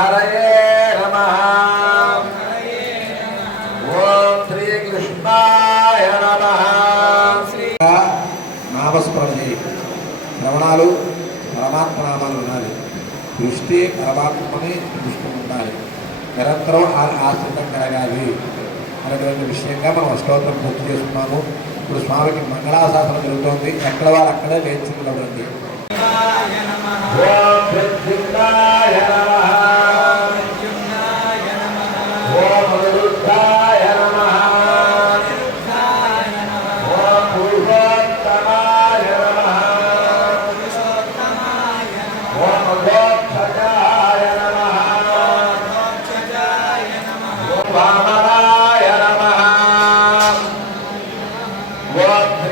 हरये नमः। ओम श्री कृष्णाय नमः। నామస్మరణి శ్రవణాలు పరమాత్మ నామాలు ఉండాలి. దృష్టి పరమాత్మని దృష్టి ఉండాలి. నిరంతరం ఆశ్రితం కలగాలి అనేటువంటి విషయంగా మనం స్తోత్రం పూర్తి చేసుకున్నాము. ఇప్పుడు స్వామికి మంగళాశాసనం జరుగుతోంది. ఎక్కడ వారు అక్కడే లేచి ఉండవండి.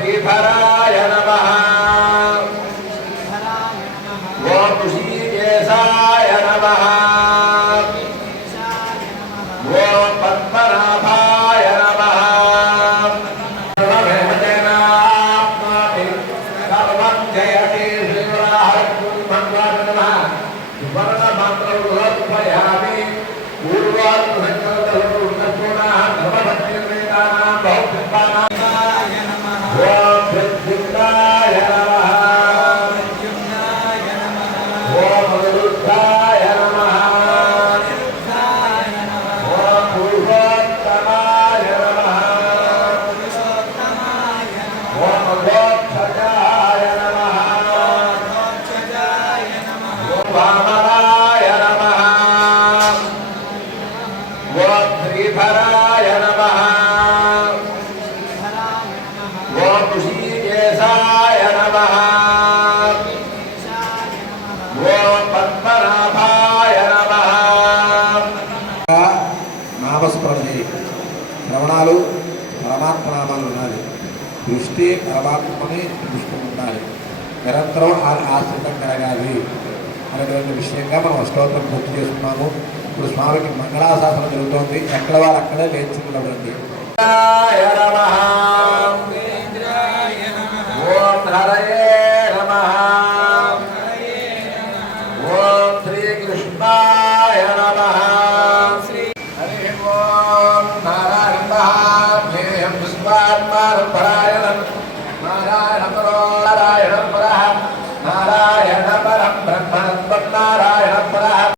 श्रीधराय नमः। ओम ऋषिकेशाय नमः। ओम पद्मनाभाय नमः। सर्वं जयति श्रीराहकुम्भङ्गः सुवर्णमन्त्रमुपयामि पूर्वात्मसङ्कल्पपूर्णः धर्मभक्तिवेदानां बहुकृपाणां ओम प्रद्युम्नाय नमः। ओम अनिरुद्धाय नमः। ओम पूर्वोत्तमाय नमः। ओम गोक्षजाय नमः। ओम वामनाय नमः। ओम श्रीधराय नमः। ओम ऋषिकेशाय नमः। ओम पद्मनाभाय नमः। నామస్మరణి శ్రవణాలు పరమాత్మ నామాలు ఉండాలి. దృష్టి పరమాత్మని దృష్టి ఉండాలి. నిరంతరం ఆశ్రితం కలగాలి అనేటువంటి విషయంగా మనం స్తోత్రం పూర్తి చేసుకున్నాము. ఇప్పుడు స్వామికి మంగళాశాసనం జరుగుతోంది. ఎక్కడ వారు అక్కడే లేచి ఉండవండి. ओम हरये नमः। ओम श्री कृष्णाय नमः। हरि ओम नारायण महाभेयं विश्वात्मानं परायणं नारायण परो